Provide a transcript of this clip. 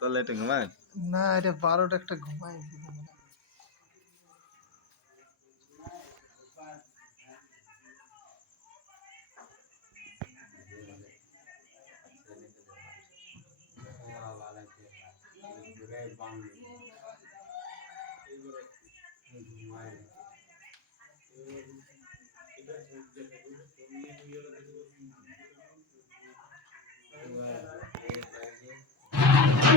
তাহলে এটা ঘুমায়? না এটা বারোটা একটা ঘুমাই